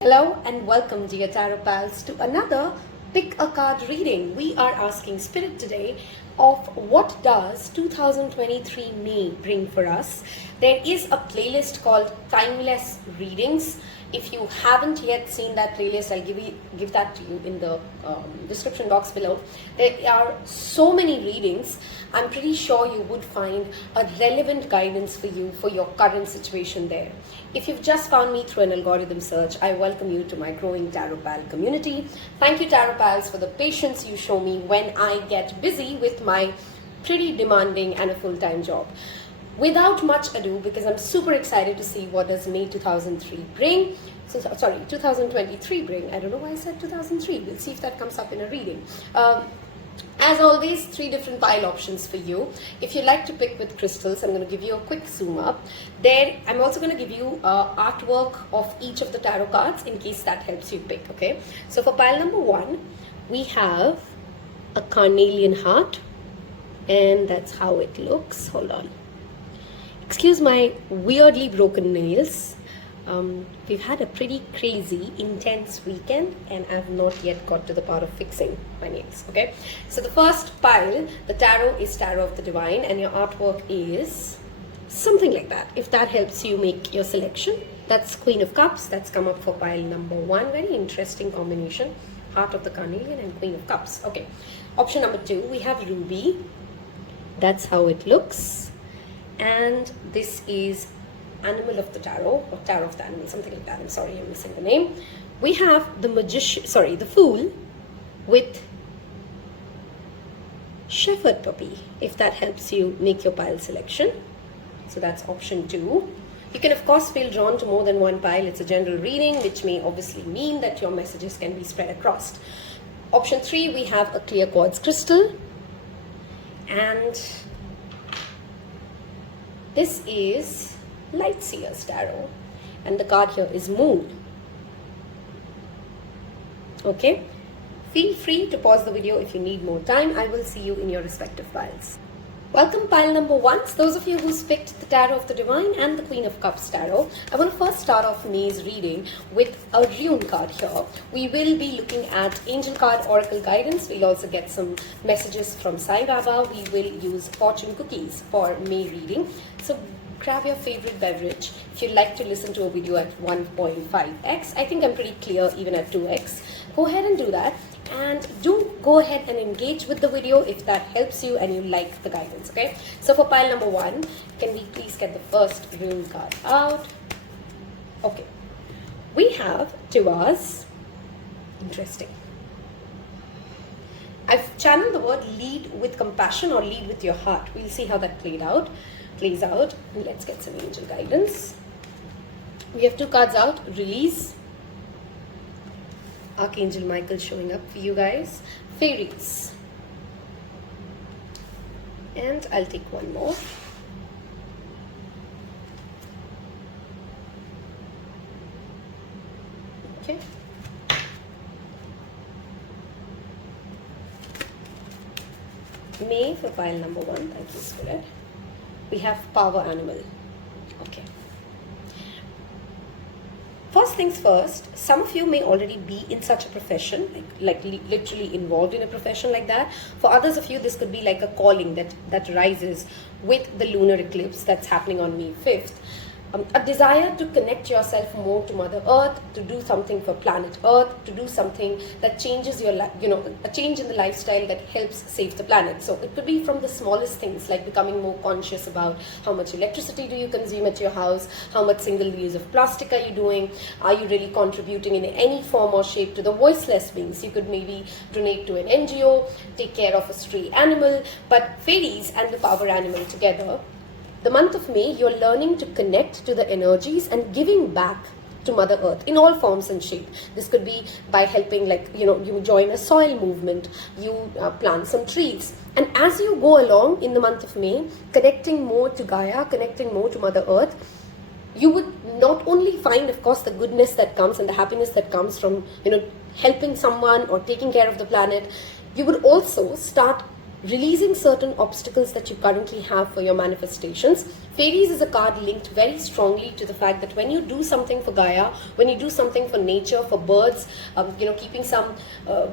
Hello and welcome, dear Tarot Pals, to another Pick a Card reading. We are asking Spirit today of what does 2023 May bring for us. There is a playlist called Timeless Readings. If you haven't yet seen that playlist, I'll give that to you in the description box below. There are so many readings. I'm pretty sure you would find a relevant guidance for you for your current situation there. If you've just found me through an algorithm search, I welcome you to my growing Tarot Pal community. Thank you, Tarot Pals, for the patience you show me when I get busy with my pretty demanding and a full-time job. Without much ado, because I'm super excited to see what does May 2023 bring. 2023 bring. I don't know why I said 2003. We'll see if that comes up in a reading. As always, 3 different pile options for you. If you like to pick with crystals, I'm going to give you a quick zoom up. There, I'm also going to give you artwork of each of the tarot cards in case that helps you pick, okay? So for pile number 1, we have a carnelian heart, and that's how it looks. Hold on. Excuse my weirdly broken nails. We've had a pretty crazy, intense weekend, and I've not yet got to the part of fixing my nails, okay? So the first pile, the tarot is Tarot of the Divine, and your artwork is something like that. If that helps you make your selection, that's Queen of Cups. That's come up for pile number 1. Very interesting combination. Heart of the Carnelian and Queen of Cups. Okay. Option number 2, we have Ruby. That's how it looks. And this is Animal of the Tarot, or Tarot of the Animal, something like that. I'm sorry, I'm missing the name. We have the the Fool with Shepherd Puppy, if that helps you make your pile selection. So that's option 2. You can of course feel drawn to more than one pile. It's a general reading, which may obviously mean that your messages can be spread across. Option 3, we have a clear quartz crystal, and this is Light Seers Tarot, and the card here is Moon. Okay, feel free to pause the video if you need more time. I will see you in your respective piles. Welcome pile number 1. Those of you who picked the Tarot of the Divine and the Queen of Cups Tarot, I want to first start off May's reading with a rune card here. We will be looking at Angel Card Oracle Guidance. We'll also get some messages from Sai Baba. We will use fortune cookies for May reading. So grab your favorite beverage. If you'd like to listen to a video at 1.5x, I think I'm pretty clear even at 2x, go ahead and do that. And do go ahead and engage with the video if that helps you and you like the guidance, okay? So for pile number 1, can we please get the first rune card out? Okay. We have Tiwas. Interesting. I've channeled the word lead with compassion or lead with your heart. We'll see how that plays out. And let's get some angel guidance. We have 2 cards out. Release. Archangel Michael showing up for you guys. Fairies. And I'll take one more. Okay. May for pile number 1. Thank you, Spirit. We have Power Animal. Okay. First things first, some of you may already be in such a profession, like literally involved in a profession like that. For others of you, this could be like a calling that rises with the lunar eclipse that's happening on May 5th. A desire to connect yourself more to Mother Earth, to do something for planet Earth, to do something that changes your life, a change in the lifestyle that helps save the planet. So it could be from the smallest things, like becoming more conscious about how much electricity do you consume at your house, how much single use of plastic are you doing, are you really contributing in any form or shape to the voiceless beings. You could maybe donate to an NGO, take care of a stray animal, but fairies and the power animal together. The month of May, you're learning to connect to the energies and giving back to Mother Earth in all forms and shape. This could be by helping, you join a soil movement, you plant some trees. And as you go along in the month of May, connecting more to Gaia, connecting more to Mother Earth, you would not only find, of course, the goodness that comes and the happiness that comes from, helping someone or taking care of the planet, you would also start releasing certain obstacles that you currently have for your manifestations. Fairies is a card linked very strongly to the fact that when you do something for Gaia, when you do something for nature, for birds, keeping some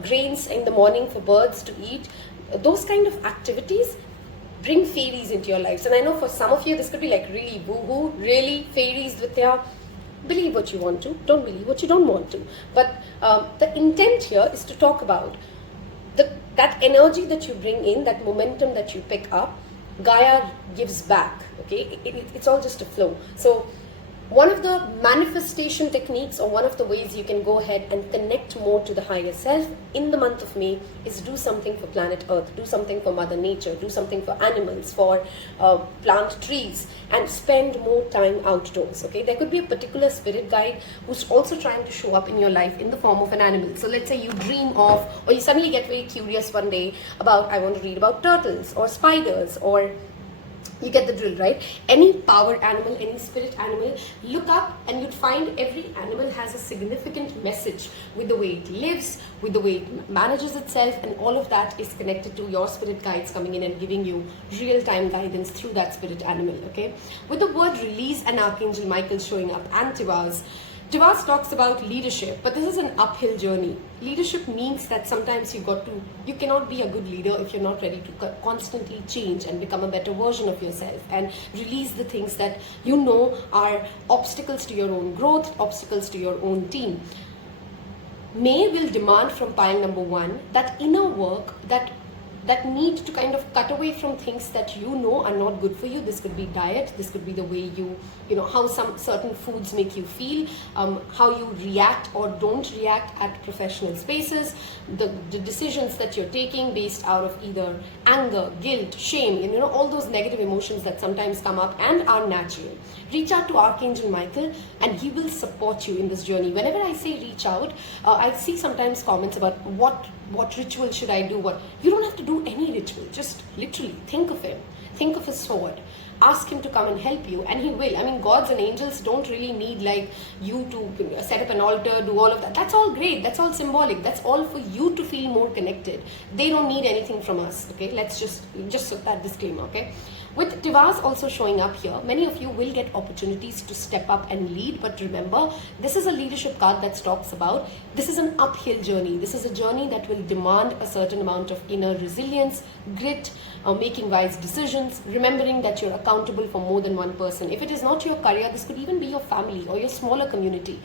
grains in the morning for birds to eat, those kind of activities bring fairies into your lives. And I know for some of you this could be like really woo-hoo, really fairies, Dwitiya. Believe what you want to, don't believe what you don't want to. But the intent here is to talk about that energy that you bring in, that momentum that you pick up, Gaia gives back, okay? It's all just a flow. So one of the manifestation techniques, or one of the ways you can go ahead and connect more to the higher self in the month of May, is do something for planet Earth, do something for Mother Nature, do something for animals, for plant trees, and spend more time outdoors, okay? There could be a particular spirit guide who's also trying to show up in your life in the form of an animal. So let's say you dream of, or you suddenly get very curious one day about, I want to read about turtles or spiders, or you get the drill, right? Any power animal, any spirit animal, look up and you'd find every animal has a significant message with the way it lives, with the way it manages itself, and all of that is connected to your spirit guides coming in and giving you real-time guidance through that spirit animal, okay? With the word release and Archangel Michael showing up, and Towers talks about leadership, but this is an uphill journey. Leadership means that sometimes you cannot be a good leader if you're not ready to constantly change and become a better version of yourself and release the things that you know are obstacles to your own growth, obstacles to your own team. May will demand from pile number 1 that inner work, that need to kind of cut away from things that you know are not good for you. This could be diet, this could be the way you how some certain foods make you feel, how you react or don't react at professional spaces, the decisions that you're taking based out of either anger, guilt, shame, all those negative emotions that sometimes come up and are natural. Reach out to Archangel Michael and he will support you in this journey. Whenever I say reach out, I see sometimes comments about what ritual should I do, you don't have to do any ritual, just literally think of him, think of his sword, ask him to come and help you, and he will. I mean, gods and angels don't really need like you to set up an altar, do all of that. That's all great, that's all symbolic, that's all for you to feel more connected. They don't need anything from us, okay? Let's just that disclaimer, okay? With Towers also showing up here, many of you will get opportunities to step up and lead, but remember, this is a leadership card that talks about, this is an uphill journey. This is a journey that will demand a certain amount of inner resilience, grit, making wise decisions, remembering that you're accountable for more than one person. If it is not your career, this could even be your family or your smaller community.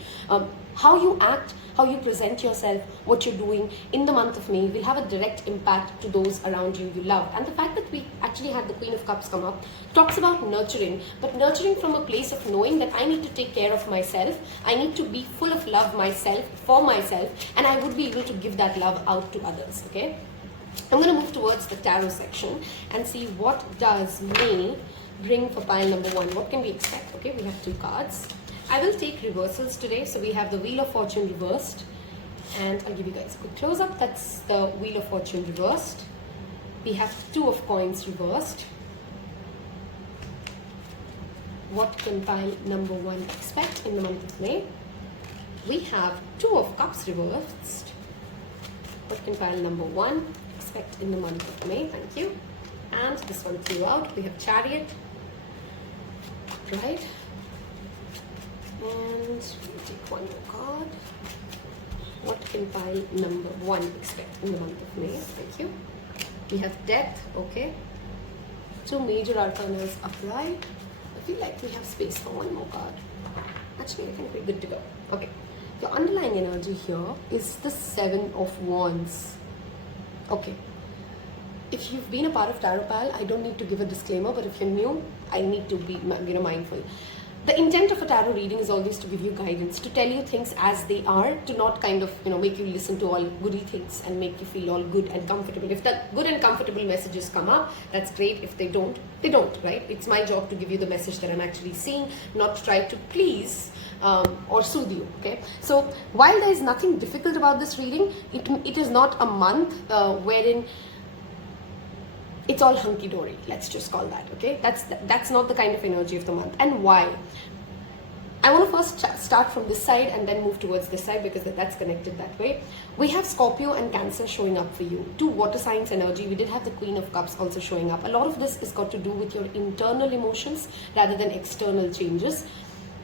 How you act, how you present yourself, what you're doing in the month of May will have a direct impact to those around you love. And the fact that we actually had the Queen of Cups come up talks about nurturing, but nurturing from a place of knowing that I need to take care of myself, I need to be full of love myself, for myself, and I would be able to give that love out to others, okay? I'm going to move towards the tarot section and see what does May bring for pile number 1. What can we expect? Okay, we have 2 cards. I will take reversals today. So we have the Wheel of Fortune reversed, and I'll give you guys a quick close-up. That's the Wheel of Fortune reversed. We have 2 of Coins reversed. What can pile number 1 expect in the month of May? We have 2 of Cups reversed. What can pile number 1 expect in the month of May? Thank you. And this one flew out. We have Chariot, right? And we'll take one more card. What can pile number 1 expect in the month of May? Thank you. We have Death, okay. 2 major arcanas upright. I feel like we have space for one more card. Actually, I think we're good to go. Okay. The underlying energy here is the 7 of Wands. Okay. If you've been a part of Taropal, I don't need to give a disclaimer, but if you're new, I need to be mindful. The intent of a tarot reading is always to give you guidance, to tell you things as they are, to not kind of make you listen to all goody things and make you feel all good and comfortable. If the good and comfortable messages come up, that's great. If they don't, they don't, right? It's my job to give you the message that I'm actually seeing, not to try to please or soothe you, okay? So while there is nothing difficult about this reading, it is not a month wherein it's all hunky-dory, let's just call that, okay? That's not the kind of energy of the month. And why? I want to first start from this side and then move towards this side because that's connected that way. We have Scorpio and Cancer showing up for you. 2 water signs energy. We did have the Queen of Cups also showing up. A lot of this is got to do with your internal emotions rather than external changes.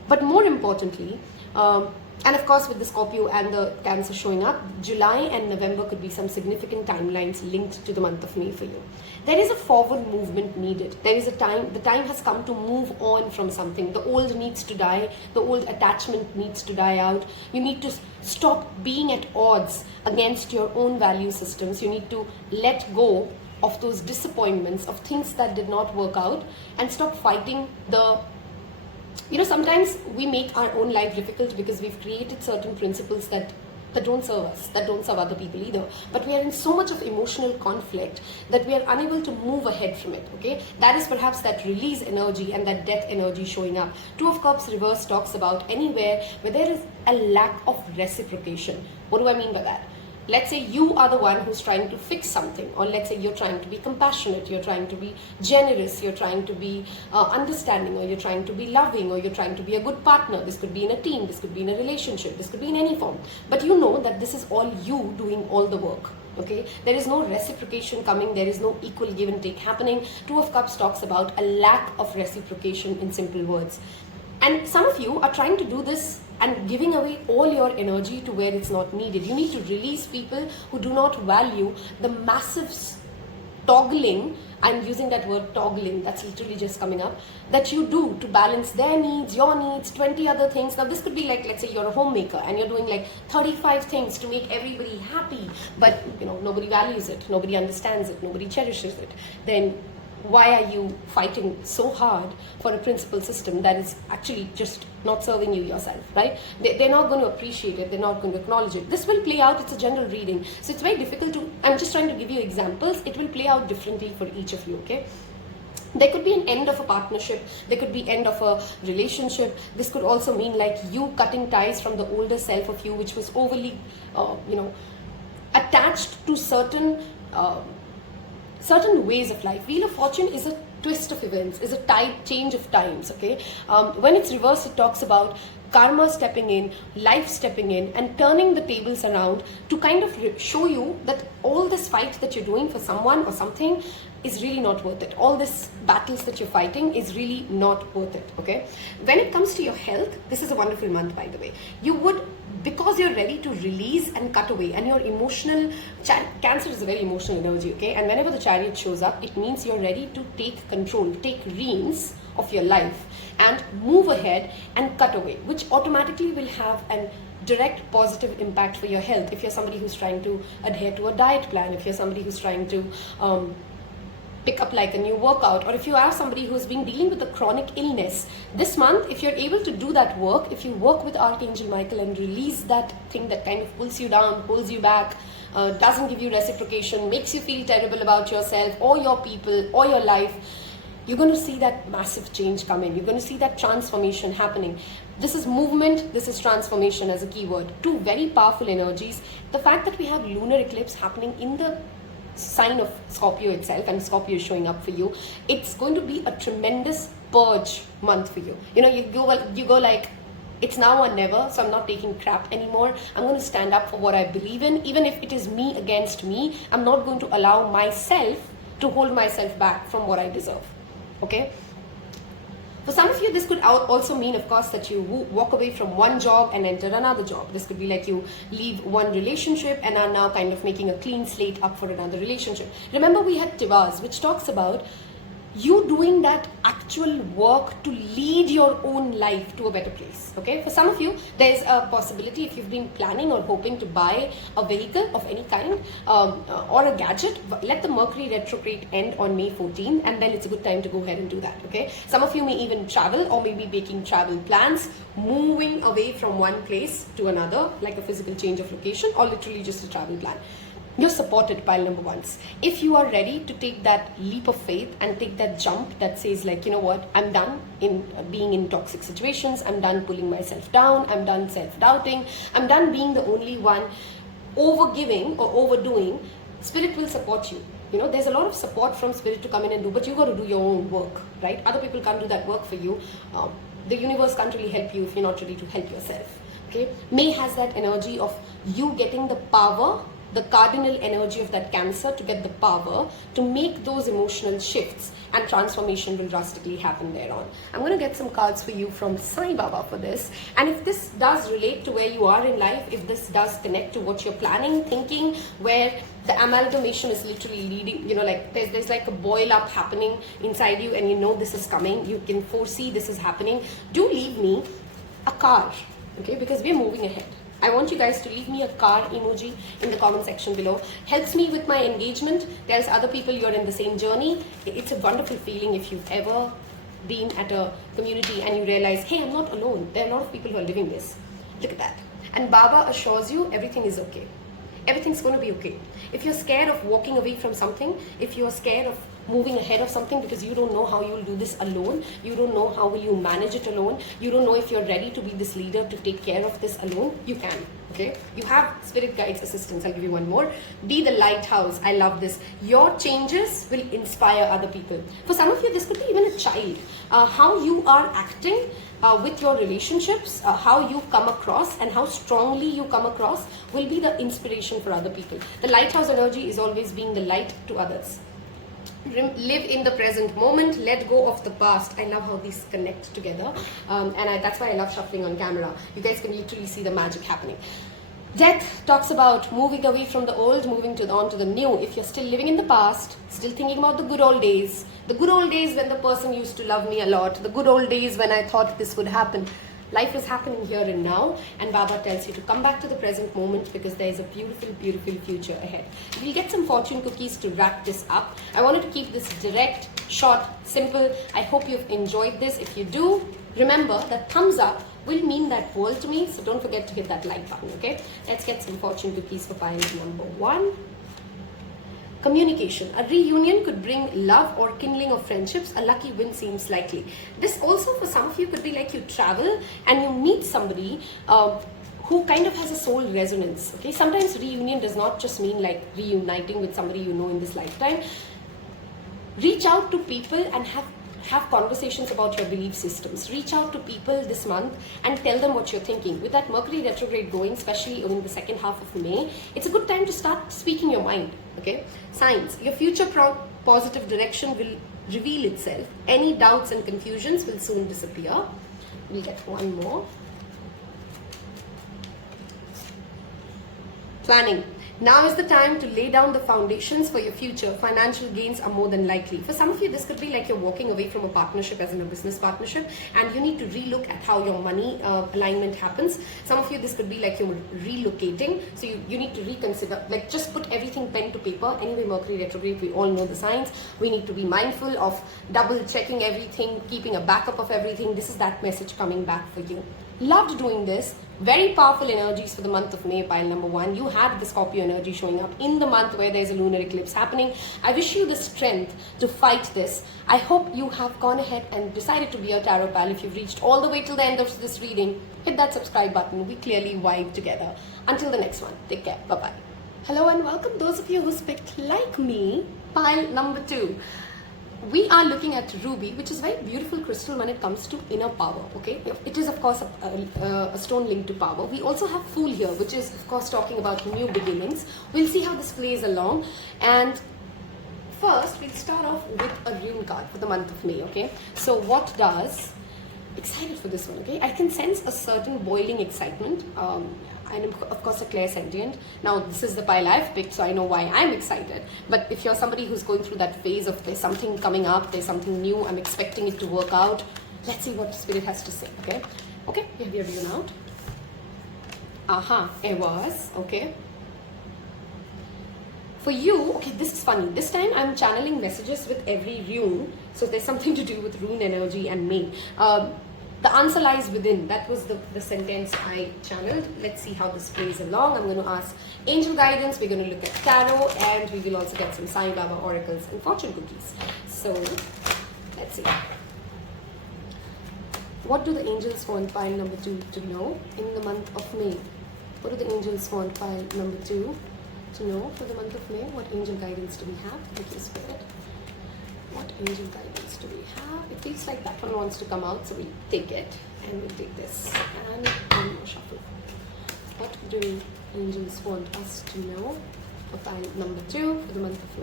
But more importantly, and of course with the Scorpio and the Cancer showing up, July and November could be some significant timelines linked to the month of May for you. There is a forward movement needed. There is a time, the time has come to move on from something. The old needs to die. The old attachment needs to die out. You need to stop being at odds against your own value systems. You need to let go of those disappointments, of things that did not work out, and stop fighting the... sometimes we make our own life difficult because we've created certain principles that don't serve us, that don't serve other people either. But we are in so much of emotional conflict that we are unable to move ahead from it, okay? That is perhaps that release energy and that death energy showing up. 2 of Cups reverse talks about anywhere where there is a lack of reciprocation. What do I mean by that? Let's say you are the one who's trying to fix something, or let's say you're trying to be compassionate, you're trying to be generous, you're trying to be understanding, or you're trying to be loving, or you're trying to be a good partner. This could be in a team, this could be in a relationship, this could be in any form. But you know that this is all you doing all the work. Okay, there is no reciprocation coming, there is no equal give and take happening. 2 of Cups talks about a lack of reciprocation in simple words. And some of you are trying to do this and giving away all your energy to where it's not needed. You need to release people who do not value the massive toggling, I'm using that word toggling, that's literally just coming up, that you do to balance their needs, your needs, 20 other things. Now this could be like, let's say you're a homemaker and you're doing like 35 things to make everybody happy, but nobody values it, nobody understands it, nobody cherishes it. Then why are you fighting so hard for a principal system that is actually just not serving you yourself, right? They're not going to appreciate it. They're not going to acknowledge it. This will play out. It's a general reading. So it's very difficult to, I'm just trying to give you examples. It will play out differently for each of you, okay? There could be an end of a partnership. There could be end of a relationship. This could also mean like you cutting ties from the older self of you, which was overly, attached to certain ways of life. Wheel of Fortune is a twist of events, is a change of times, okay? When it's reversed, it talks about karma stepping in, life stepping in, and turning the tables around to kind of show you that all this fight that you're doing for someone or something is really not worth it. All these battles that you're fighting is really not worth it, okay? When it comes to your health, this is a wonderful month, by the way. You would, because you're ready to release and cut away, and your emotional, Cancer is a very emotional energy, okay? And whenever the Chariot shows up, it means you're ready to take control, take reins of your life and move ahead and cut away, which automatically will have an direct positive impact for your health. If you're somebody who's trying to adhere to a diet plan, if you're somebody who's trying to pick up like a new workout, or if you are somebody who's been dealing with a chronic illness, this month, if you're able to do that work, if you work with Archangel Michael and release that thing that kind of pulls you down, pulls you back, doesn't give you reciprocation, makes you feel terrible about yourself or your people or your life, you're going to see that massive change come in. You're going to see that transformation happening. This is movement, this is transformation as a keyword. 2 very powerful energies. The fact that we have lunar eclipse happening in the sign of Scorpio itself, and Scorpio is showing up for you, it's going to be a tremendous purge month for you. You go like, it's now or never, so I'm not taking crap anymore. I'm going to stand up for what I believe in. Even if it is me against me, I'm not going to allow myself to hold myself back from what I deserve, okay? For some of you, this could also mean, of course, that you walk away from one job and enter another job. This could be like you leave one relationship and are now kind of making a clean slate up for another relationship. Remember, we had Towers, which talks about you doing that actual work to lead your own life to a better place, okay? For some of you, there's a possibility, if you've been planning or hoping to buy a vehicle of any kind or a gadget, let the Mercury retrograde end on May 14, and then it's a good time to go ahead and do that, okay? Some of you may even travel or maybe making travel plans, moving away from one place to another, like a physical change of location, or literally just a travel plan. You're supported, pile number 1s. If you are ready to take that leap of faith and take that jump that says like, you know what, I'm done in being in toxic situations, I'm done pulling myself down, I'm done self-doubting, I'm done being the only one overgiving or overdoing, Spirit will support you. There's a lot of support from Spirit to come in and do, but you got to do your own work, right? Other people can't do that work for you. the universe can't really help you if you're not ready to help yourself. Okay, May has that energy of you getting the power, the cardinal energy of that Cancer to get the power to make those emotional shifts, and transformation will drastically happen thereon. I'm going to get some cards for you from Sai Baba for this, and if this does relate to where you are in life, if this does connect to what you're planning, thinking, where the amalgamation is literally leading, like there's like a boil up happening inside you, and this is coming, you can foresee this is happening, do leave me a car, okay, because we're moving ahead. I want you guys to leave me a car emoji in the comment section below. Helps me with my engagement. There's other people you're in the same journey. It's a wonderful feeling if you've ever been at a community and you realize, hey, I'm not alone. There are a lot of people who are living this. Look at that. And Baba assures you everything is okay. Everything's going to be okay. If you're scared of walking away from something, if you're scared of moving ahead of something because you don't know how you'll do this alone, you don't know how will you manage it alone, you don't know if you're ready to be this leader to take care of this alone, you can. Okay, you have spirit guides, assistants. I'll give you one more. Be the lighthouse. I love this. Your changes will inspire other people. For some of you, this could be even a child. How you are acting with your relationships, how you come across and how strongly you come across will be the inspiration for other people. The lighthouse energy is always being the light to others. Live in the present moment, let go of the past. I love how these connect together, and that's why I love shuffling on camera. You guys can literally see the magic happening. Death talks about moving away from the old, moving on to the new. If you're still living in the past, still thinking about the good old days when the person used to love me a lot, the good old days when I thought this would happen, life is happening here and now, and Baba tells you to come back to the present moment because there is a beautiful, beautiful future ahead. We'll get some fortune cookies to wrap this up. I wanted to keep this direct, short, simple. I hope you've enjoyed this. If you do, remember that thumbs up will mean that world to me, so don't forget to hit that like button, okay? Let's get some fortune cookies for pile number 1. Communication. A reunion could bring love or kindling of friendships. A lucky win seems likely. This also for some of you could be like you travel and you meet somebody who kind of has a soul resonance. Okay, sometimes reunion does not just mean like reuniting with somebody you know in this lifetime. Reach out to people and have conversations about your belief systems. Reach out to people this month and tell them what you're thinking. With that Mercury retrograde going, especially in the second half of May, it's a good time to start speaking your mind. Okay, signs. Your future positive direction will reveal itself. Any doubts and confusions will soon disappear. We'll get one more. Planning. Now is the time to lay down the foundations for your future. Financial gains are more than likely. For some of you, this could be like you're walking away from a partnership, as in a business partnership, and you need to relook at how your money alignment happens. Some of you, this could be like you're relocating. So you need to reconsider, like just put everything pen to paper. Anyway, Mercury retrograde, we all know the signs. We need to be mindful of double checking everything, keeping a backup of everything. This is that message coming back for you. Loved doing this. Very powerful energies for the month of May, pile number 1. You had the Scorpio energy showing up in the month where there's a lunar eclipse happening. I wish you the strength to fight this. I hope you have gone ahead and decided to be a tarot pal. If you've reached all the way till the end of this reading, hit that subscribe button. We clearly vibe together. Until the next one, take care. Bye-bye. Hello and welcome those of you who picked like me, pile number 2. We are looking at ruby, which is very beautiful crystal when it comes to inner power. Okay, it is of course a stone linked to power. We also have fool here, which is of course talking about new beginnings. We'll see how this plays along, and first we'll start off with a rune card for the month of May. Okay, so what does, excited for this one. Okay, I can sense a certain boiling excitement. I am of course a clairsentient. Now this is the pile I've picked, so I know why I'm excited. But if you're somebody who's going through that phase of there's something coming up, there's something new, I'm expecting it to work out, let's see what Spirit has to say. Okay, we have your rune out. It was, okay. For you, okay, this is funny. This time I'm channeling messages with every rune, so there's something to do with rune energy and May. The answer lies within. That was the sentence I channeled. Let's see how this plays along. I'm going to ask angel guidance. We're going to look at tarot, and we will also get some Sai Baba oracles and fortune cookies. So let's see. What do the angels want pile number 2 to know in the month of May? What do the angels want pile number 2 to know for the month of May? What angel guidance do we have? Thank you, Spirit. What angel guidance else do we have? It feels like that one wants to come out, so we take it and we'll take this and one more shuffle. What do angels want us to know for time number 2 for the month of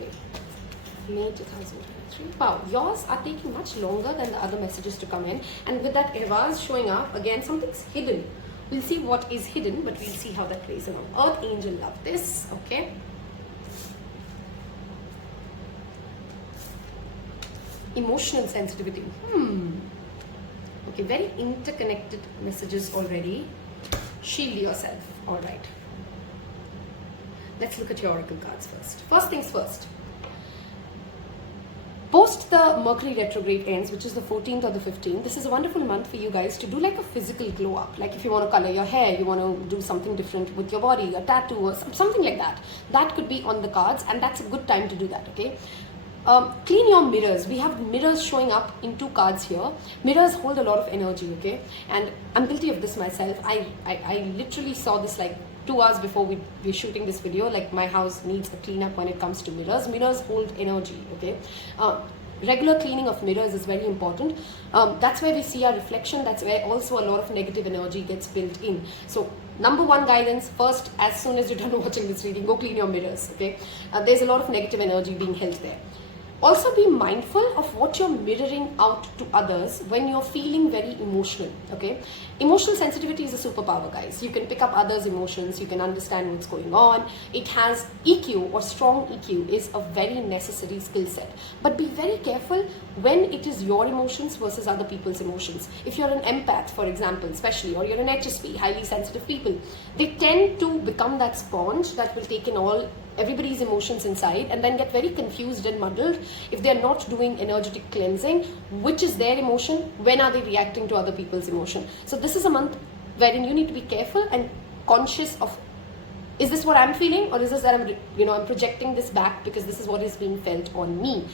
May 2023? Wow, yours are taking much longer than the other messages to come in, and with that Evas showing up, again something's hidden. We'll see what is hidden, but we'll see how that plays along. Earth angel, love this, okay? Emotional sensitivity. Okay, very interconnected messages already. Shield yourself. All right. Let's look at your oracle cards first. First things first. Post the Mercury retrograde ends, which is the 14th or the 15th, this is a wonderful month for you guys to do like a physical glow up. Like if you want to color your hair, you want to do something different with your body, a tattoo or something like that. That could be on the cards, and that's a good time to do that, okay? Clean your mirrors. We have mirrors showing up in 2 cards here. Mirrors hold a lot of energy, okay? And I'm guilty of this myself. I literally saw this like 2 hours before we're shooting this video. Like my house needs a cleanup when it comes to mirrors. Mirrors hold energy, okay? Regular cleaning of mirrors is very important. That's where we see our reflection. That's where also a lot of negative energy gets built in. So number 1 guidance, first, as soon as you're done watching this reading, go clean your mirrors, okay? There's a lot of negative energy being held there. Also be mindful of what you're mirroring out to others when you're feeling very emotional, okay? Emotional sensitivity is a superpower, guys. You can pick up others' emotions, you can understand what's going on. It has EQ, or strong EQ is a very necessary skill set. But be very careful when it is your emotions versus other people's emotions. If you're an empath, for example, especially, or you're an HSP, highly sensitive people, they tend to become that sponge that will take in everybody's emotions inside and then get very confused and muddled if they're not doing energetic cleansing. Which is their emotion? When are they reacting to other people's emotion? So this is a month wherein you need to be careful and conscious of, is this what I'm feeling, or is this that I'm projecting this back because this is what is being felt on me?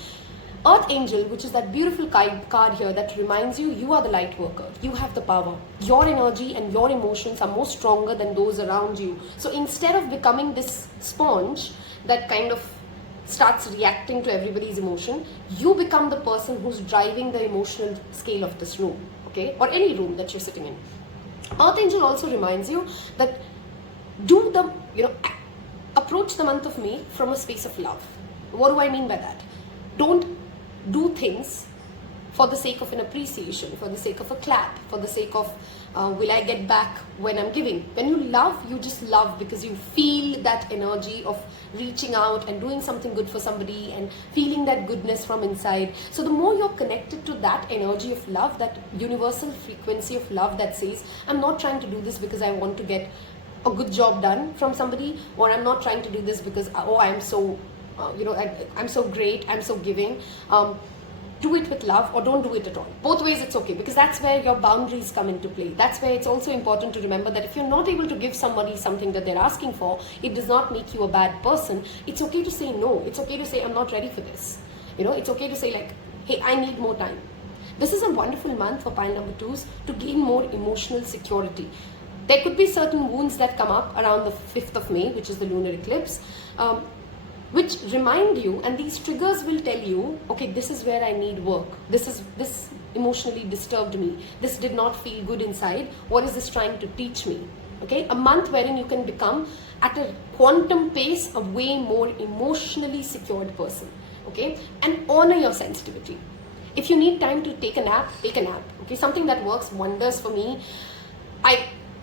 Earth angel, which is that beautiful card here that reminds you, you are the light worker. You have the power. Your energy and your emotions are more stronger than those around you. So instead of becoming this sponge that kind of starts reacting to everybody's emotion, you become the person who's driving the emotional scale of this room, okay? Or any room that you're sitting in. Earth angel also reminds you that approach the month of May from a space of love. What do I mean by that? Don't do things for the sake of an appreciation, for the sake of a clap, for the sake of will I get back when I'm giving. When you love, you just love because you feel that energy of reaching out and doing something good for somebody and feeling that goodness from inside. So the more you're connected to that energy of love, that universal frequency of love that says, I'm not trying to do this because I want to get a good job done from somebody, or I'm not trying to do this because, I'm so I'm so great, I'm so giving. Do it with love, or don't do it at all. Both ways it's okay, because that's where your boundaries come into play. That's where it's also important to remember that if you're not able to give somebody something that they're asking for, it does not make you a bad person. It's okay to say no. It's okay to say, I'm not ready for this. It's okay to say like, hey, I need more time. This is a wonderful month for pile number 2s to gain more emotional security. There could be certain wounds that come up around the 5th of May, which is the lunar eclipse, which remind you, and these triggers will tell you, okay, this is where I need work. This emotionally disturbed me. This did not feel good inside. What is this trying to teach me? Okay, a month wherein you can become at a quantum pace a way more emotionally secured person. Okay, and honor your sensitivity. If you need time to take a nap, take a nap. Okay, something that works wonders for me.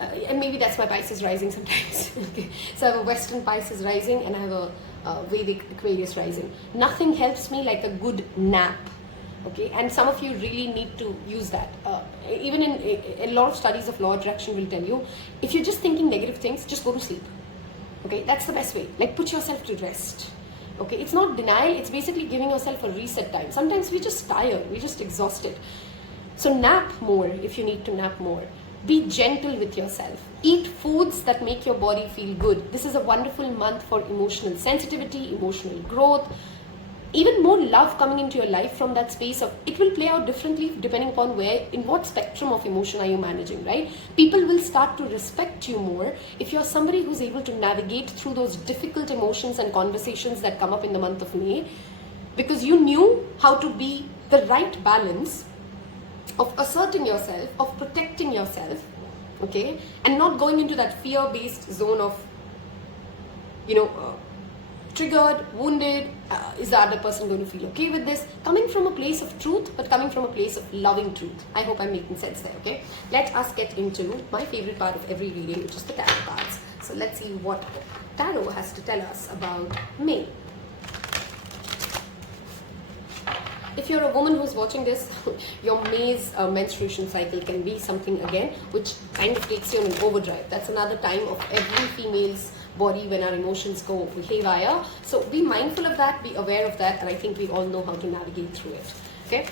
And maybe that's my Pisces rising sometimes. Okay, so I have a Western Pisces rising and I have a Vedic Aquarius rising. Nothing helps me like a good nap. Okay, and some of you really need to use that. Even in a lot of studies of law of attraction will tell you, if you're just thinking negative things, just go to sleep. Okay, that's the best way. Like, put yourself to rest. Okay, it's not denial, it's basically giving yourself a reset time. Sometimes we're just tired, we're just exhausted. So nap more if you need to nap more. Be gentle with yourself. Eat foods that make your body feel good. This is a wonderful month for emotional sensitivity, emotional growth, even more love coming into your life from that space of, it will play out differently depending upon in what spectrum of emotion are you managing, right? People will start to respect you more if you're somebody who's able to navigate through those difficult emotions and conversations that come up in the month of May, because you knew how to be the right balance of asserting yourself, of protecting yourself, okay, and not going into that fear-based zone of, triggered, wounded, is the other person going to feel okay with this? Coming from a place of truth, but coming from a place of loving truth. I hope I'm making sense there, okay? Let us get into my favorite part of every reading, which is the tarot cards. So let's see what tarot has to tell us about May. If you're a woman who's watching this, your May's menstruation cycle can be something again, which kind of takes you on an overdrive. That's another time of every female's body when our emotions go haywire. So be mindful of that, be aware of that, and I think we all know how to navigate through it. Okay?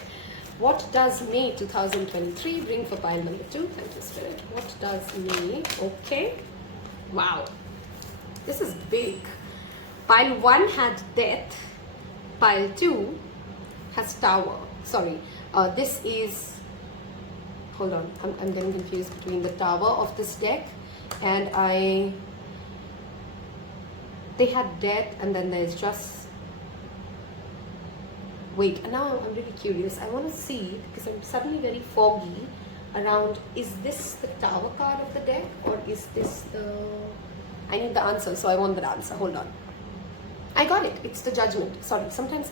What does May 2023 bring for pile number 2? Thank you, Spirit. What does May? Okay. Wow. This is big. Pile 1 had death. Pile 2 has tower. Sorry. This is... Hold on. I'm getting confused between the tower of this deck and they had death, and then there's just... Wait, and now I'm really curious. I want to see, because I'm suddenly very foggy around, is this the tower card of the deck, or is this the... I need the answer, so I want that answer. Hold on. I got it. It's the judgment. Sorry, sometimes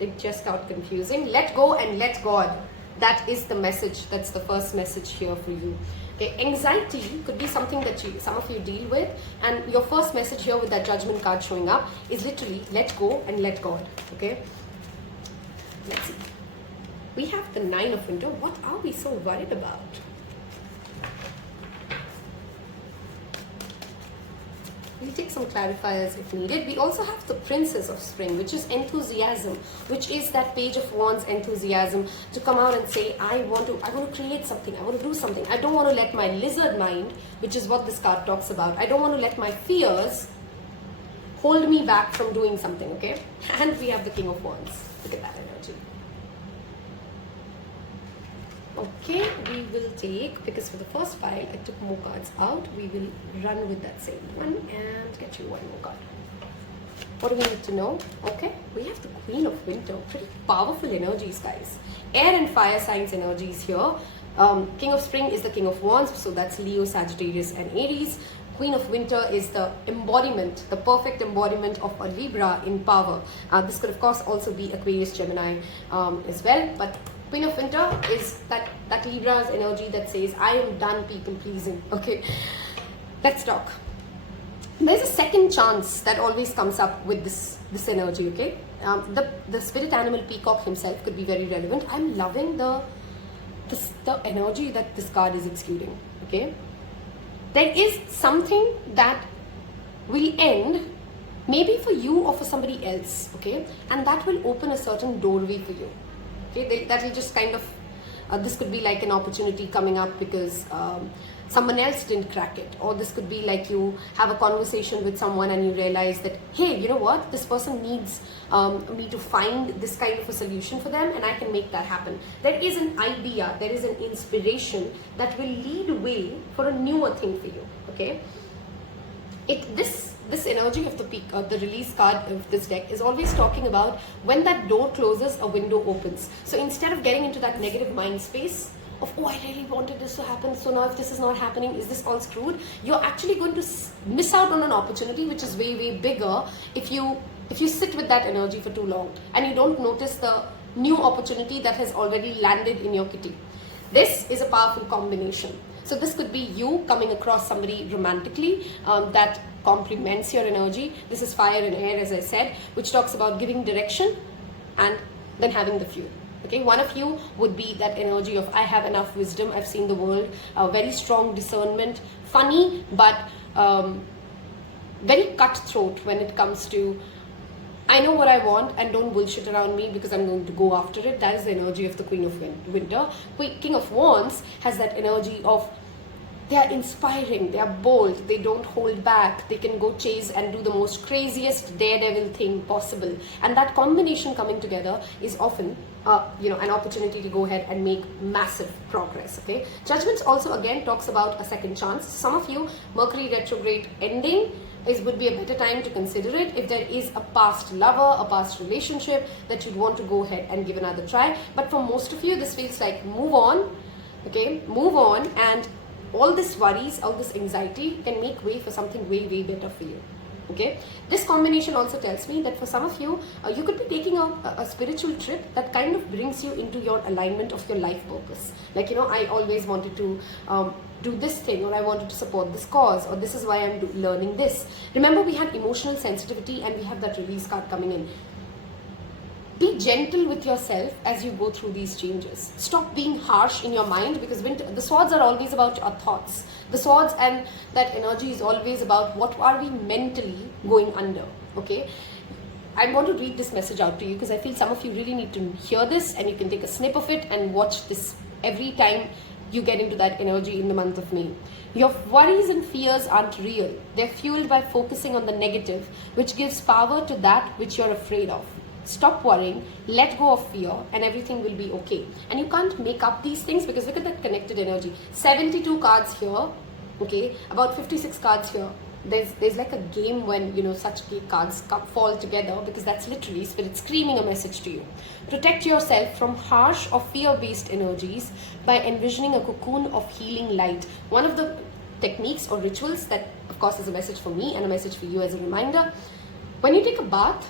it just got confusing. Let go and let God. That is the message. That's the first message here for you. Okay, anxiety could be something that some of you deal with, and your first message here with that judgment card showing up is literally let go and let God. Okay, let's see. We have the 9 of Winter. What are we so worried about? We'll take some clarifiers if needed. We also have the Princess of Spring, which is enthusiasm, which is that Page of Wands enthusiasm to come out and say, I want to create something, I want to do something. I don't want to let my lizard mind, which is what this card talks about, I don't want to let my fears hold me back from doing something, okay? And we have the King of Wands. Look at that energy. Okay, we will take, because for the first pile I took more cards out, we will run with that same one and get you one more card. What do we need to know? Okay, we have the Queen of Winter. Pretty powerful energies, guys. Air and fire signs energies here. King of Spring is the King of Wands, so that's Leo, Sagittarius and Aries. Queen of Winter is the embodiment, the perfect embodiment of a Libra in power. This could of course also be Aquarius, Gemini as well, but Queen of Winter is that Libra's energy that says, I am done people pleasing. Okay, let's talk. There's a second chance that always comes up with this energy, okay? The spirit animal peacock himself could be very relevant. I'm loving the energy that this card is exuding, okay? There is something that will end, maybe for you or for somebody else, okay? And that will open a certain doorway for you. Okay, that will just kind of, this could be like an opportunity coming up because someone else didn't crack it. Or this could be like you have a conversation with someone and you realize that, hey, you know what, this person needs me to find this kind of a solution for them and I can make that happen. There is an idea, there is an inspiration that will lead way for a newer thing for you, okay? This energy of the release card of this deck is always talking about when that door closes, a window opens. So instead of getting into that negative mind space of, oh, I really wanted this to happen, so now if this is not happening, is this all screwed? You're actually going to miss out on an opportunity which is way, way bigger if you sit with that energy for too long and you don't notice the new opportunity that has already landed in your kitty. This is a powerful combination. So this could be you coming across somebody romantically that complements your energy. This is fire and air, as I said, which talks about giving direction and then having the fuel. Okay, one of you would be that energy of I have enough wisdom, I've seen the world, very strong discernment, funny but very cutthroat when it comes to I know what I want and don't bullshit around me because I'm going to go after it. That is the energy of the Queen of Winter. King of Wands has that energy of They are inspiring, they are bold, they don't hold back, they can go chase and do the most craziest daredevil thing possible. And that combination coming together is often an opportunity to go ahead and make massive progress. Okay, Judgments also again talks about a second chance. Some of you, Mercury retrograde ending would be a better time to consider it. If there is a past lover, a past relationship that you'd want to go ahead and give another try. But for most of you, this feels like move on. Okay, move on, and all this worries, all this anxiety can make way for something way, way better for you. Okay, this combination also tells me that for some of you, you could be taking a spiritual trip that kind of brings you into your alignment of your life purpose. Like, I always wanted to do this thing, or I wanted to support this cause, or this is why I'm learning this. Remember, we had emotional sensitivity and we have that release card coming in. Be gentle with yourself as you go through these changes. Stop being harsh in your mind, because the swords are always about our thoughts. The swords and that energy is always about what are we mentally going under. Okay, I want to read this message out to you because I feel some of you really need to hear this, and you can take a snip of it and watch this every time you get into that energy in the month of May. Your worries and fears aren't real. They're fueled by focusing on the negative, which gives power to that which you're afraid of. Stop worrying, let go of fear, and everything will be okay. And you can't make up these things, because look at that connected energy. 72 cards here, okay, about 56 cards here. There's like a game when, such cards fall together, because that's literally Spirit screaming a message to you. Protect yourself from harsh or fear-based energies by envisioning a cocoon of healing light. One of the techniques or rituals that, of course, is a message for me and a message for you as a reminder, when you take a bath,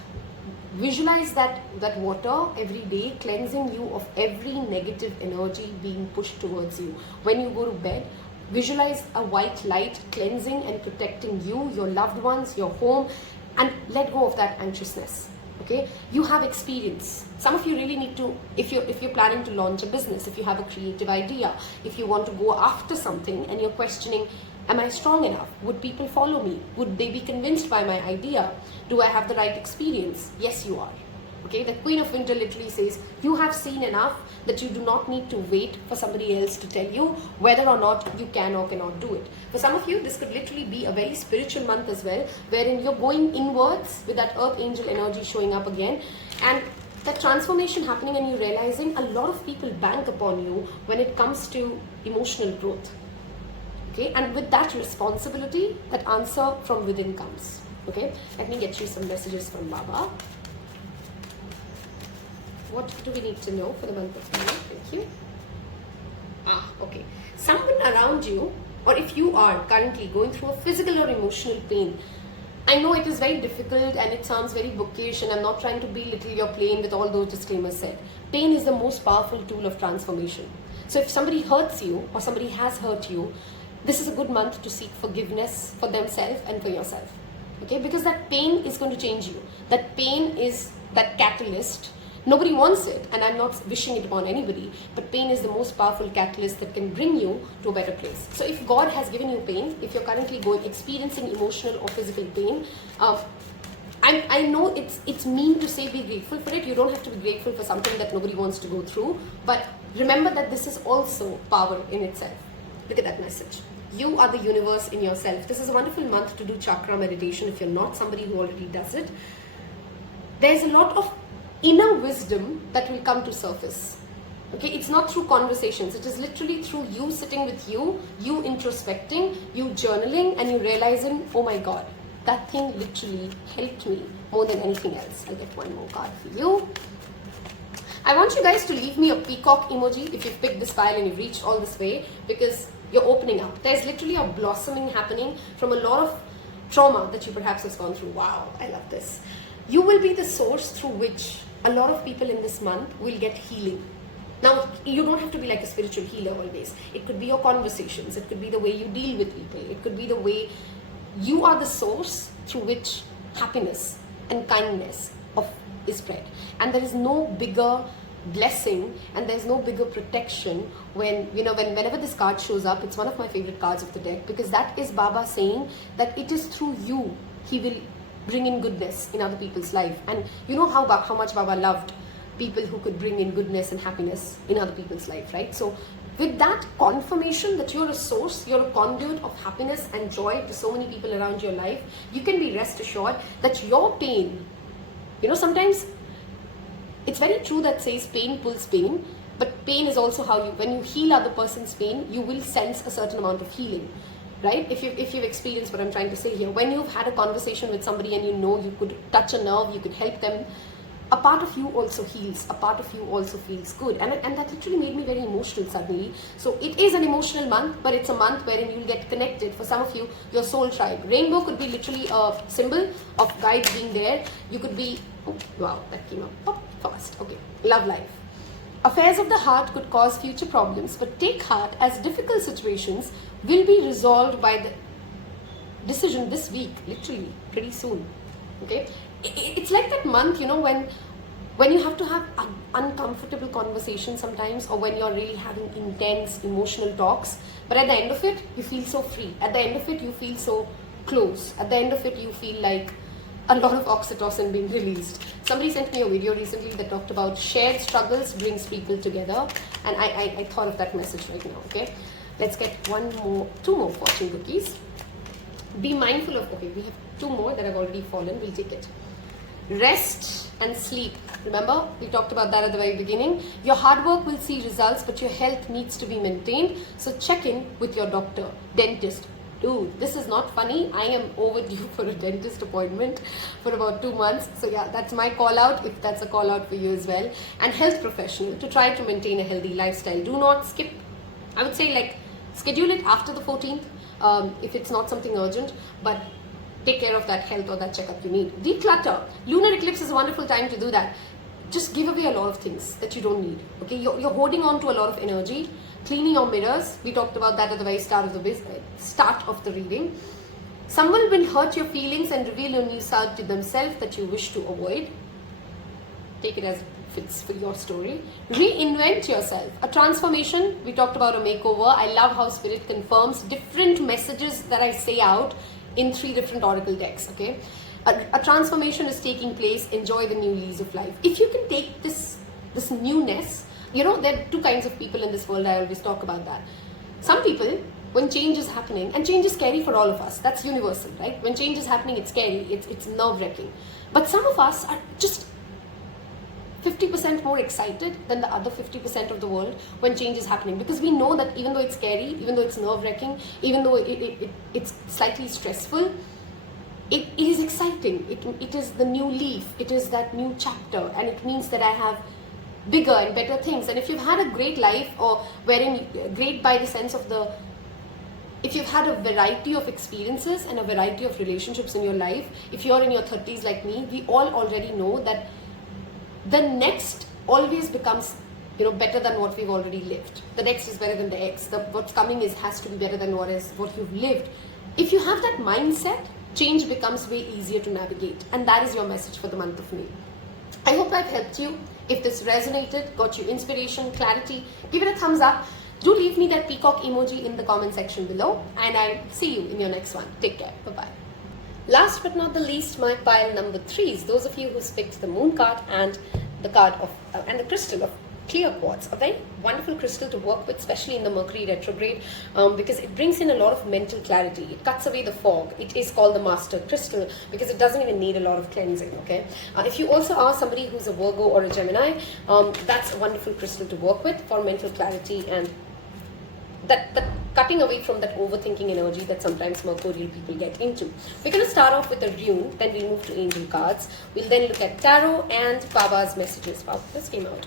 visualize that water every day cleansing you of every negative energy being pushed towards you. When you go to bed, visualize a white light cleansing and protecting you, your loved ones, your home, and let go of that anxiousness. Okay, you have experience. Some of you really need to, if you're planning to launch a business, if you have a creative idea, if you want to go after something and you're questioning, am I strong enough? Would people follow me? Would they be convinced by my idea? Do I have the right experience? Yes, you are. Okay, the Queen of Winter literally says, you have seen enough that you do not need to wait for somebody else to tell you whether or not you can or cannot do it. For some of you, this could literally be a very spiritual month as well, wherein you're going inwards with that Earth Angel energy showing up again, and that transformation happening, and you realizing a lot of people bank upon you when it comes to emotional growth. Okay, and with that responsibility, that answer from within comes. Okay, let me get you some messages from Baba. What do we need to know for the month of May? Thank you. Okay. Someone around you, or if you are currently going through a physical or emotional pain, I know it is very difficult and it sounds very bookish, and I'm not trying to belittle your pain with all those disclaimers said. Pain is the most powerful tool of transformation. So if somebody hurts you or somebody has hurt you, this is a good month to seek forgiveness for themselves and for yourself. Okay, because that pain is going to change you. That pain is that catalyst. Nobody wants it, and I'm not wishing it upon anybody, but pain is the most powerful catalyst that can bring you to a better place. So if God has given you pain, if you're currently experiencing emotional or physical pain, I know it's mean to say be grateful for it. You don't have to be grateful for something that nobody wants to go through, but remember that this is also power in itself. Look at that message. You are the universe in yourself. This is a wonderful month to do chakra meditation if you're not somebody who already does it. There's a lot of inner wisdom that will come to surface. Okay, it's not through conversations. It is literally through you sitting with you introspecting, you journaling, and you realizing, oh my God, that thing literally helped me more than anything else. I'll get one more card for you. I want you guys to leave me a peacock emoji if you've picked this file and you've reached all this way, because you're opening up. There's literally a blossoming happening from a lot of trauma that you perhaps have gone through. Wow, I love this. You will be the source through which a lot of people in this month will get healing. Now, you don't have to be like a spiritual healer always. It could be your conversations. It could be the way you deal with people. It could be the way you are the source through which happiness and kindness is spread. And there is no bigger blessing and there's no bigger protection whenever this card shows up. It's one of my favorite cards of the deck, because that is Baba saying that it is through you he will bring in goodness in other people's life. And you know how much Baba loved people who could bring in goodness and happiness in other people's life, right? So with that confirmation that you're a source, you're a conduit of happiness and joy to so many people around your life, you can be rest assured that your pain, sometimes it's very true that says pain pulls pain, but pain is also how when you heal other person's pain, you will sense a certain amount of healing, right? If you've experienced what I'm trying to say here, when you've had a conversation with somebody and you could touch a nerve, you could help them, a part of you also heals, a part of you also feels good. And that literally made me very emotional suddenly. So it is an emotional month, but it's a month wherein you'll get connected. For some of you, your soul tribe. Rainbow could be literally a symbol of guides being there. You could be, oh, wow, that came up fast. Okay, love life. Affairs of the heart could cause future problems, but take heart as difficult situations will be resolved by the decision this week, literally, pretty soon. Okay? It's like that month, when you have to have an uncomfortable conversation sometimes, or when you're really having intense emotional talks, but at the end of it, you feel so free. At the end of it, you feel so close. At the end of it, you feel like a lot of oxytocin being released. Somebody sent me a video recently that talked about shared struggles brings people together, and I thought of that message right now. Okay, let's get two more fortune cookies. Be mindful of, okay, we have two more that have already fallen. We'll take it. Rest and sleep. Remember, we talked about that at the very beginning. Your hard work will see results, but your health needs to be maintained. So check in with your doctor, dentist. Dude, this is not funny. I am overdue for a dentist appointment for about 2 months. So yeah, that's my call out, if that's a call out for you as well. And health professional, to try to maintain a healthy lifestyle. Do not skip. I would say schedule it after the 14th if it's not something urgent, but take care of that health or that checkup you need. Declutter. Lunar eclipse is a wonderful time to do that. Just give away a lot of things that you don't need. Okay, you're holding on to a lot of energy. Cleaning your mirrors. We talked about that at the very start of the reading. Someone will hurt your feelings and reveal a new side to themselves that you wish to avoid. Take it as it fits for your story. Reinvent yourself. A transformation. We talked about a makeover. I love how Spirit confirms different messages that I say out in 3 different oracle decks. Okay, a transformation is taking place. Enjoy the new lease of life. If you can take this newness, there are 2 kinds of people in this world. I always talk about that. Some people, when change is happening, and change is scary for all of us, that's universal, right? When change is happening, it's scary, it's nerve-wracking. But some of us are just 50% more excited than the other 50% of the world when change is happening, because we know that even though it's scary, even though it's nerve-wracking, even though it's slightly stressful, it is exciting. It is the new leaf, it is that new chapter, and it means that I have bigger and better things. And if you've had a great life, or wherein great by the sense of if you've had a variety of experiences and a variety of relationships in your life, if you're in your 30s like me, we all already know that the next always becomes better than what we've already lived. The next is better than the X. What's coming has to be better than what you've lived. If you have that mindset, change becomes way easier to navigate. And that is your message for the month of May. I hope I've helped you. If this resonated, got you inspiration, clarity, give it a thumbs up. Do leave me that peacock emoji in the comment section below, and I'll see you in your next one. Take care. Bye-bye. Last but not the least, my pile number 3s. Those of you who picked the moon card and the card of and the crystal of clear quartz, a very wonderful crystal to work with, especially in the Mercury retrograde, because it brings in a lot of mental clarity. It cuts away the fog. It is called the master crystal because it doesn't even need a lot of cleansing. Okay, if you also are somebody who's a Virgo or a Gemini, that's a wonderful crystal to work with for mental clarity and that cutting away from that overthinking energy that sometimes Mercurial people get into. We're going to start off with a rune, then we'll move to angel cards. We'll then look at tarot and Baba's messages. Wow, this came out.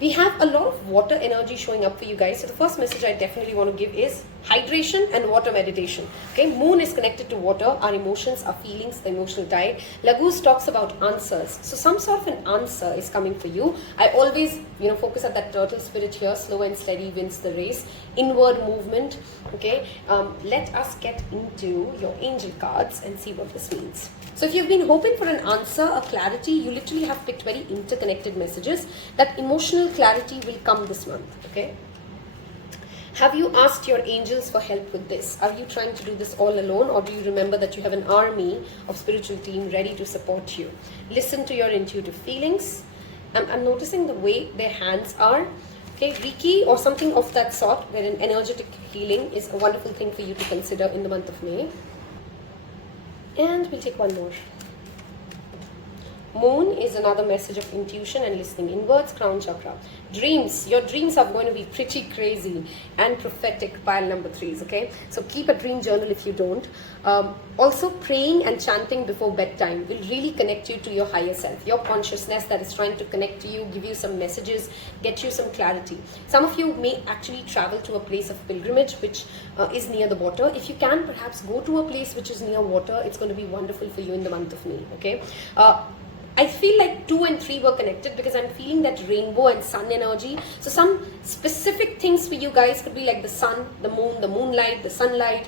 We have a lot of water energy showing up for you guys. So the first message I definitely want to give is hydration and water meditation. Okay, moon is connected to water, our emotions, our feelings, the emotional tide. Laguz talks about answers. So some sort of an answer is coming for you. I always, focus at that turtle spirit here. Slow and steady wins the race. Inward movement. Okay, let us get into your angel cards and see what this means. So if you've been hoping for an answer, a clarity, you literally have picked very interconnected messages. That emotional clarity will come this month. Okay. Have you asked your angels for help with this? Are you trying to do this all alone, or do you remember that you have an army of spiritual team ready to support you? Listen to your intuitive feelings. I'm noticing the way their hands are. Okay, Reiki or something of that sort, where an energetic healing is a wonderful thing for you to consider in the month of May. And we'll take one more. Moon is another message of intuition and listening inwards, crown chakra. Dreams, your dreams are going to be pretty crazy and prophetic, pile number 3s, okay? So keep a dream journal if you don't. Also, praying and chanting before bedtime will really connect you to your higher self, your consciousness that is trying to connect to you, give you some messages, get you some clarity. Some of you may actually travel to a place of pilgrimage which is near the water. If you can, perhaps go to a place which is near water. It's going to be wonderful for you in the month of May, okay? I feel like 2 and 3 were connected because I'm feeling that rainbow and sun energy. So some specific things for you guys could be like the sun, the moon, the moonlight, the sunlight,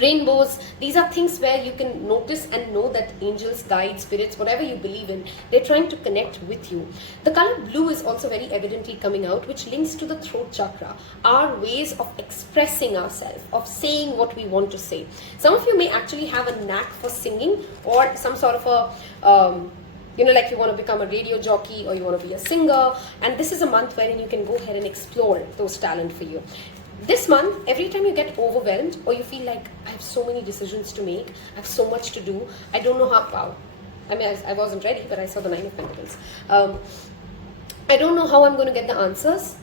rainbows. These are things where you can notice and know that angels, guides, spirits, whatever you believe in, they're trying to connect with you. The color blue is also very evidently coming out, which links to the throat chakra, our ways of expressing ourselves, of saying what we want to say. Some of you may actually have a knack for singing or some sort of a like you want to become a radio jockey or you want to be a singer, and this is a month wherein you can go ahead and explore those talents for you. This month, every time you get overwhelmed or you feel like I have so many decisions to make, I have so much to do, I don't know how, wow. I mean, I wasn't ready, but I saw the 9 of Pentacles. I don't know how I'm going to get the answers.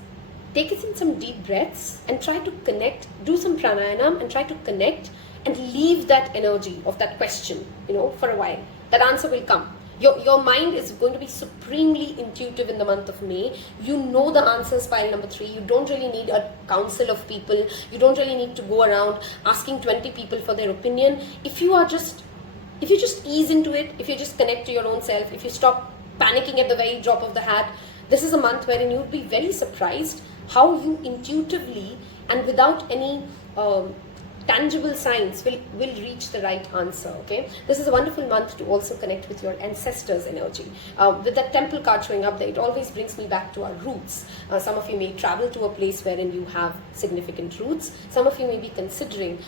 Take it in some deep breaths and try to connect, do some pranayama and try to connect and leave that energy of that question, for a while. That answer will come. Your mind is going to be supremely intuitive in the month of May. You know the answers, pile number 3. You don't really need a council of people. You don't really need to go around asking 20 people for their opinion. If you just ease into it, if you just connect to your own self, if you stop panicking at the very drop of the hat, this is a month wherein you would be very surprised how you intuitively and without any tangible signs will reach the right answer, okay? This is a wonderful month to also connect with your ancestors' energy. With that temple card showing up there, it always brings me back to our roots. Some of you may travel to a place wherein you have significant roots. Some of you may be considering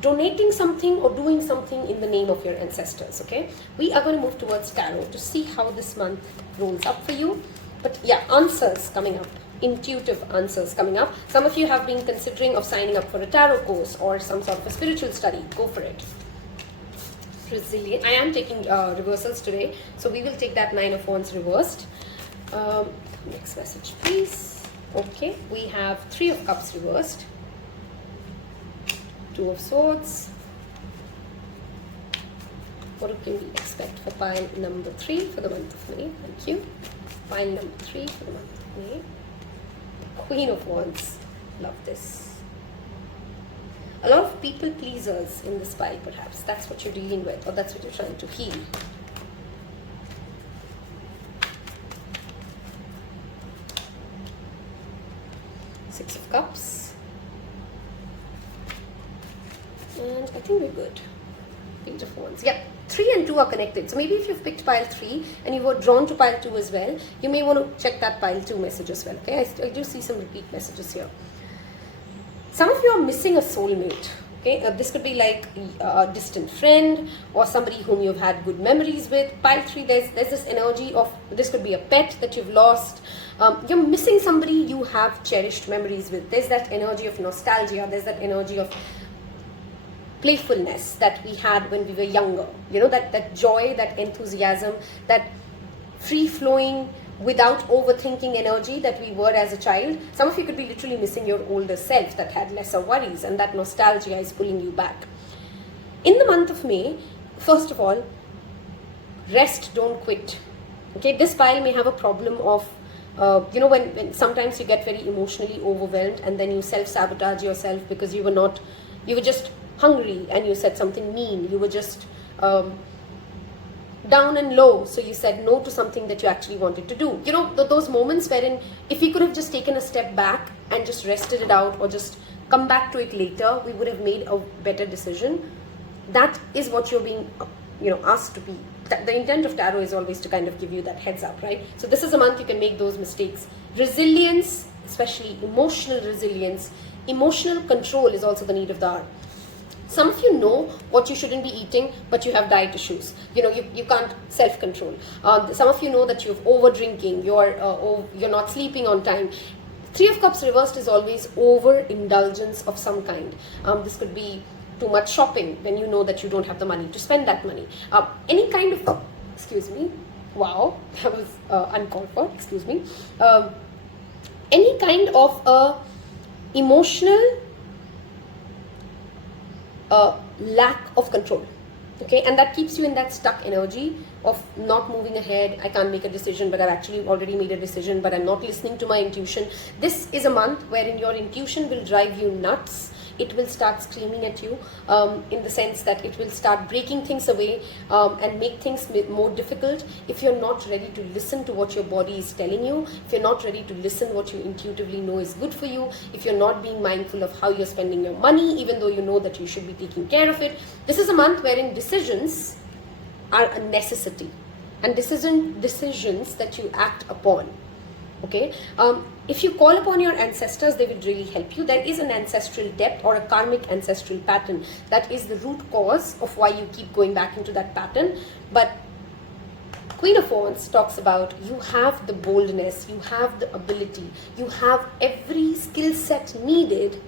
donating something or doing something in the name of your ancestors, okay? We are going to move towards tarot to see how this month rolls up for you. But yeah, answers coming up. Intuitive answers coming up. Some of you have been considering of signing up for a tarot course or some sort of a spiritual study. Go for it. Resilient. I am taking reversals today, so we will take that 9 of Wands reversed. Next message, please. Okay, we have 3 of Cups reversed, 2 of Swords. What can we expect for pile number 3 for the month of May? Thank you. Pile number 3 for the month of May. Queen of Wands. Love this. A lot of people pleasers in this pile, perhaps. That's what you're dealing with, or that's what you're trying to heal. Six of Cups. And I think we're good. Page of Wands. Yep. 3 and 2 are connected. So maybe if you've picked pile 3 and you were drawn to pile 2 as well, you may want to check that pile 2 message as well. Okay, I do see some repeat messages here. Some of you are missing a soulmate. Okay, this could be like a distant friend or somebody whom you've had good memories with. Pile 3, there's this energy of, this could be a pet that you've lost. You're missing somebody you have cherished memories with. There's that energy of nostalgia. There's that energy of playfulness that we had when we were younger, that joy, that enthusiasm, that free-flowing, without overthinking energy that we were as a child. Some of you could be literally missing your older self that had lesser worries, and that nostalgia is pulling you back. In the month of May, first of all, rest, don't quit. Okay, this pile may have a problem of when sometimes you get very emotionally overwhelmed and then you self-sabotage yourself because you were just hungry and you said something mean. You were just down and low, so you said no to something that you actually wanted to do. Those moments wherein if we could have just taken a step back and just rested it out or just come back to it later, we would have made a better decision. That is what you're being asked to be. The intent of tarot is always to kind of give you that heads up, right? So this is a month you can make those mistakes. Resilience, especially emotional resilience, emotional control is also the need of the hour. Some of you know what you shouldn't be eating, but you have diet issues. You can't self-control. Some of you know that you're over-drinking, you're not sleeping on time. Three of Cups reversed is always overindulgence of some kind. This could be too much shopping when you know that you don't have the money to spend that money. Any kind of, excuse me, wow, that was uncalled for, excuse me. Any kind of emotional lack of control, okay, and that keeps you in that stuck energy of not moving ahead. I can't make a decision, but I've actually already made a decision, but I'm not listening to my intuition. This is a month wherein your intuition will drive you nuts. It will start screaming at you in the sense that it will start breaking things away and make things more difficult if you're not ready to listen to what your body is telling you, if you're not ready to listen what you intuitively know is good for you, if you're not being mindful of how you're spending your money, even though you know that you should be taking care of it. This is a month wherein decisions are a necessity, and decisions that you act upon. Okay, if you call upon your ancestors, they will really help you. There is an ancestral depth or a karmic ancestral pattern that is the root cause of why you keep going back into that pattern. But Queen of Wands talks about you have the boldness, you have the ability, you have every skill set needed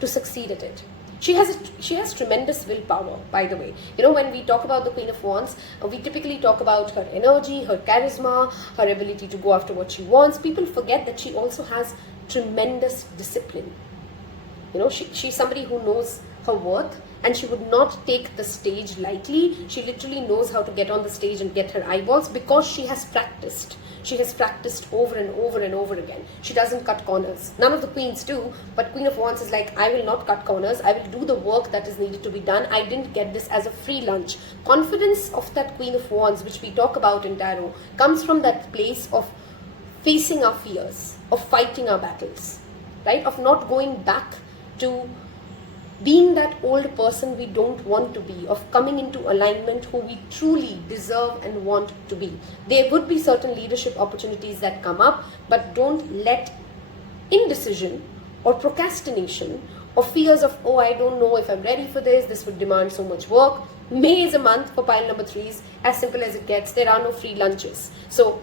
to succeed at it. She has tremendous willpower, by the way. When we talk about the Queen of Wands, we typically talk about her energy, her charisma, her ability to go after what she wants. People forget that she also has tremendous discipline. She's somebody who knows her worth, and she would not take the stage lightly. She literally knows how to get on the stage and get her eyeballs because she has practiced. She has practiced over and over and over again. She doesn't cut corners. None of the queens do, but Queen of Wands is like, I will not cut corners. I will do the work that is needed to be done. I didn't get this as a free lunch. Confidence of that Queen of Wands, which we talk about in tarot, comes from that place of facing our fears, of fighting our battles, right? Of not going back to being that old person we don't want to be, of coming into alignment who we truly deserve and want to be. There would be certain leadership opportunities that come up, but don't let indecision or procrastination or fears of, oh, I don't know if I'm ready for this would demand so much work. May is a month for pile number 3s, as simple as it gets. There are no free lunches. So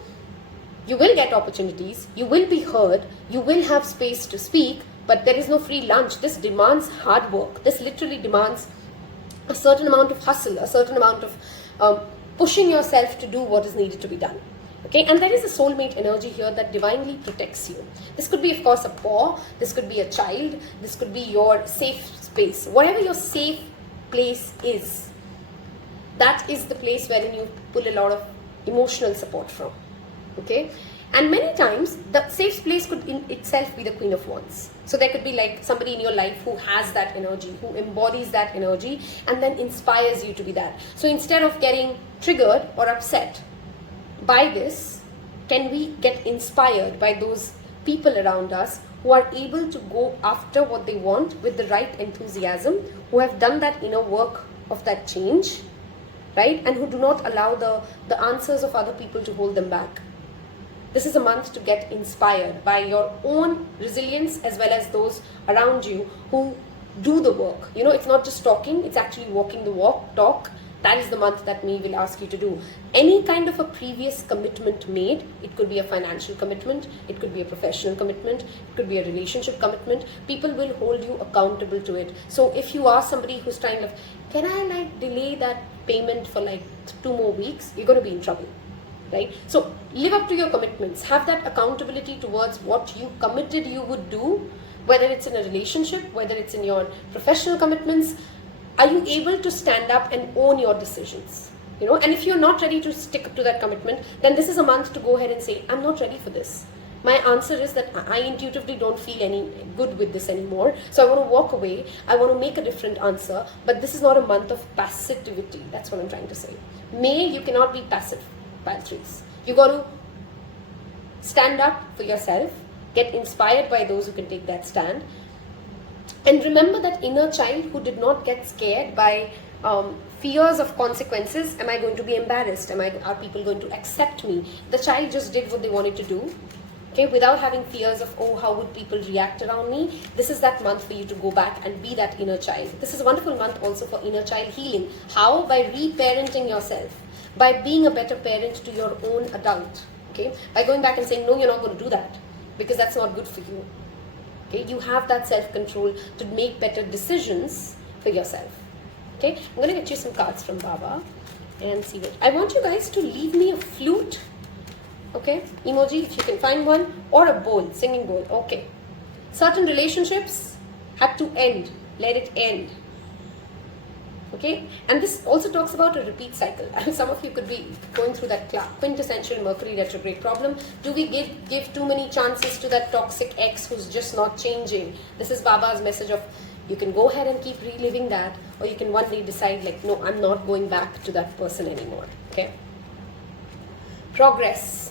you will get opportunities, you will be heard, you will have space to speak, but there is no free lunch. This demands hard work. This literally demands a certain amount of hustle, a certain amount of pushing yourself to do what is needed to be done. Okay, and there is a soulmate energy here that divinely protects you. This could be, of course, a paw. This could be a child. This could be your safe space. Whatever your safe place is, that is the place wherein you pull a lot of emotional support from. Okay, and many times the safe place could in itself be the Queen of Wands. So there could be like somebody in your life who has that energy, who embodies that energy and then inspires you to be that. So instead of getting triggered or upset by this, can we get inspired by those people around us who are able to go after what they want with the right enthusiasm, who have done that inner work of that change, right? And who do not allow the answers of other people to hold them back. This is a month to get inspired by your own resilience as well as those around you who do the work. It's not just talking, it's actually walking the talk. That is the month that May will ask you to do. Any kind of a previous commitment made, it could be a financial commitment, it could be a professional commitment, it could be a relationship commitment, people will hold you accountable to it. So if you are somebody who's trying to, can I delay that payment for 2 more weeks, you're going to be in trouble. Right? So live up to your commitments. Have that accountability towards what you committed you would do, whether it's in a relationship, whether it's in your professional commitments. Are you able to stand up and own your decisions? And if you're not ready to stick to that commitment, then this is a month to go ahead and say, I'm not ready for this. My answer is that I intuitively don't feel any good with this anymore. So I want to walk away. I want to make a different answer. But this is not a month of passivity. That's what I'm trying to say. May, you cannot be passive. Pile 3s. You got to stand up for yourself, get inspired by those who can take that stand, and remember that inner child who did not get scared by fears of consequences. Am I going to be embarrassed? Are people going to accept me? The child just did what they wanted to do. Okay, without having fears of, oh, how would people react around me. This is that month for you to go back and be that inner child. This is a wonderful month also for inner child healing. How? By reparenting yourself, by being a better parent to your own adult. Okay, by going back and saying, no, you're not going to do that because that's not good for you. Okay, you have that self-control to make better decisions for yourself. Okay, I'm going to get you some cards from Baba and see what. I want you guys to leave me a flute. Okay, emoji if you can find one, or a bowl, singing bowl. Okay, certain relationships had to end, let it end. Okay, and this also talks about a repeat cycle. I mean, some of you could be going through that quintessential Mercury retrograde problem. Do we give too many chances to that toxic ex who's just not changing? This is Baba's message of, you can go ahead and keep reliving that, or you can one day decide like, no, I'm not going back to that person anymore. Okay, progress.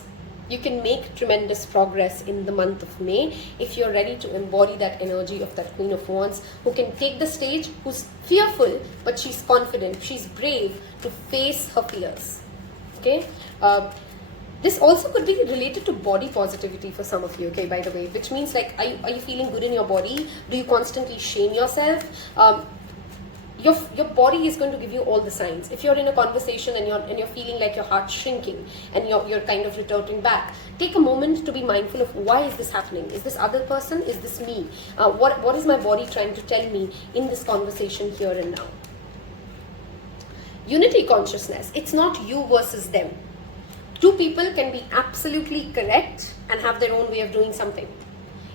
You can make tremendous progress in the month of May if you're ready to embody that energy of that Queen of Wands who can take the stage, who's fearful, but she's confident, she's brave to face her fears. Okay, this also could be related to body positivity for some of you, okay, by the way, which means like, are you feeling good in your body? Do you constantly shame yourself? Your body is going to give you all the signs. If you're in a conversation and you're feeling like your heart's shrinking and you're kind of retorting back, take a moment to be mindful of, why is this happening? Is this other person? Is this me? What is my body trying to tell me in this conversation here and now? Unity consciousness. It's not you versus them. Two people can be absolutely correct and have their own way of doing something.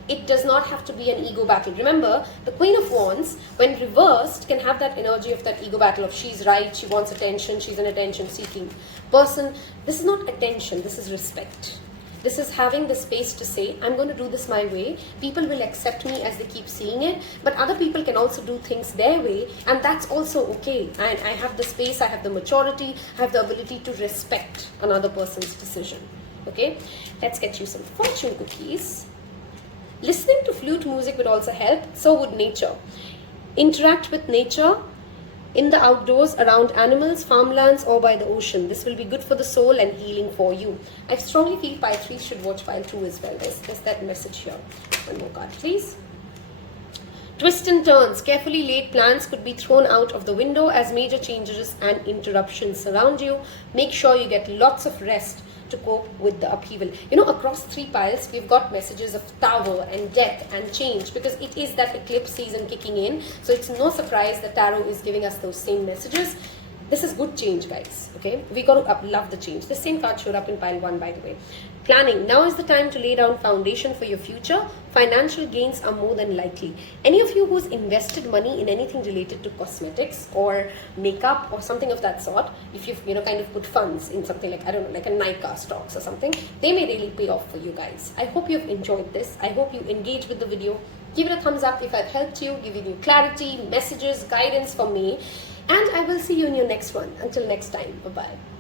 It does not have to be an ego battle. Remember, the Queen of Wands, when reversed, can have that energy of that ego battle of she's right, she wants attention, she's an attention-seeking person. This is not attention, this is respect. This is having the space to say, I'm going to do this my way. People will accept me as they keep seeing it, but other people can also do things their way, and that's also okay. And I have the space, I have the maturity, I have the ability to respect another person's decision. Okay, let's get you some fortune cookies. Listening to flute music would also help, so would nature. Interact with nature in the outdoors, around animals, farmlands, or by the ocean. This will be good for the soul and healing for you. I strongly feel pile 3 should watch pile 2 as well. There's that message here. One more card, please. Twists and turns. Carefully laid plans could be thrown out of the window as major changes and interruptions surround you. Make sure you get lots of rest to cope with the upheaval. You know, across 3 piles, we've got messages of Tower and Death and Change, because it is that eclipse season kicking in. So it's no surprise that Tarot is giving us those same messages. This is good change, guys. Okay, we got to love the change. The same card showed up in pile 1, by the way. Planning. Now is the time to lay down foundation for your future. Financial gains are more than likely. Any of you who's invested money in anything related to cosmetics or makeup or something of that sort, if you've kind of put funds in something like, I don't know, like a Nika stocks or something, they may really pay off for you guys. I hope you've enjoyed this. I hope you engage with the video. Give it a thumbs up if I've helped you, giving you clarity, messages, guidance for me. And I will see you in your next one. Until next time, bye-bye.